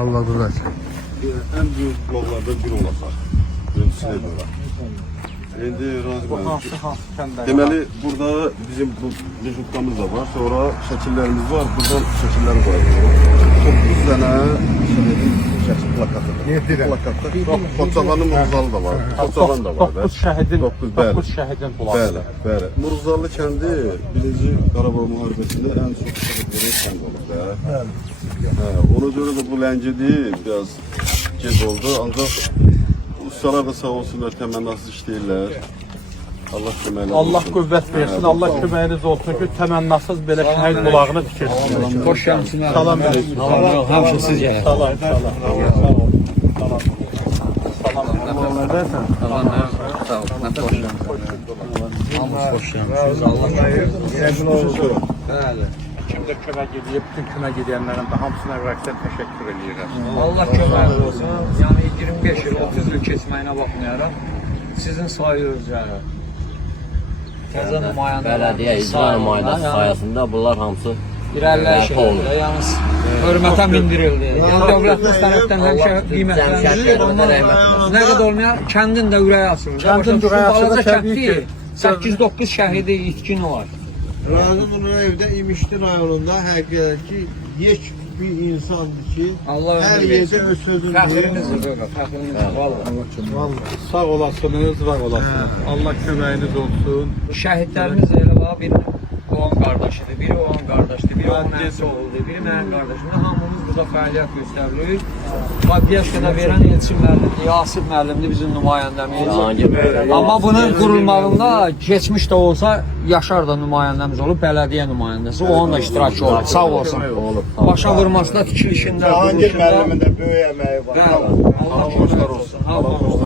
Allah qüvvət. En büyük bloklardan biri olacaq. Görüntüsüne göre. Şimdi razı mənim. Deməli, burada bizim bu rejutkamız da var. Sonra şəkillərimiz var. Buradan şəkillər koyuyoruz. 9 tane şəkil plakatıdır. 7 tane. Plakatı. Koçavanın Murzalı da var. Koçavan da var. 9 şəhidin, 9 şəhidin bulası. Bəli. Murzalı kəndi 1-ci Qarabağ müharibəsində ən çox şəhid verən kənd olub da. Ona görə də bu Ləngədi biraz gec oldu. Ancaq ustalar da sağ olsunlar, təmənnasız işləyirlər. Allah köməklər olsun. Allah qüvvət versin, Allah köməyiniz olsun ki, təmənnasız belə şəhid bulağını tikirsin. Hoş gəlmisiniz. Salam verin. Hamısı siz gəlin. Salam. Bəli. Kimdə kömək edir, bütün kömək edənlərin də hamısına ürəkdən təşəkkür edirəm. Allah köməyiniz olsun. Yəni 25 il, 30 il keçməyinə baxmayaraq sizin sayınızca təzə nümayəndələr, Bələdiyyə icra nümayəndəsi sayəsində bunlar hamısı irəliləyiş oldu. Yəni hörmətə mindirildi. Yəni dövlətimiz tərəfdən həmişə qiymətləndirilir. Ondan nə qədər olmayan kəndin də ürəyi açılır. Kəndin ürəyi açılır, təbii ki. 8-9 şəhidi itkin var. Razı bunun evdə İmişli rayonunda həqiqətən ki, yek bir insandır ki, Allah hər ömür yerdə versin. öz sözünü Fəxrimizdir böyle, fəxrimizdir. Vallahi. Sağ olasınız, var olasınız. Allah köməyiniz olsun. Şəhidlərimiz elə var, biri Oğan qardaşıdır, biri Oğan qardaşıdır, biri Oğan əmsi oğludur, biri mənim qardaşımdır. Hamımız burada fəaliyyət göstəririk. Badiyəşkədə verən Elçin müəllimdir, Yasir müəllimdir bizim nümayəndəmiz. Amma bunun qurulmağında geçmiş də olsa Yaşar da nümayəndəmiz olub, bələdiyyə nümayəndəsi. Onun da iştirakı olub, sağ olsun. Başa vurmasında, tikilişində, Cahangir quruluşunda. müəllimin də böyük əməyi var. Bəli.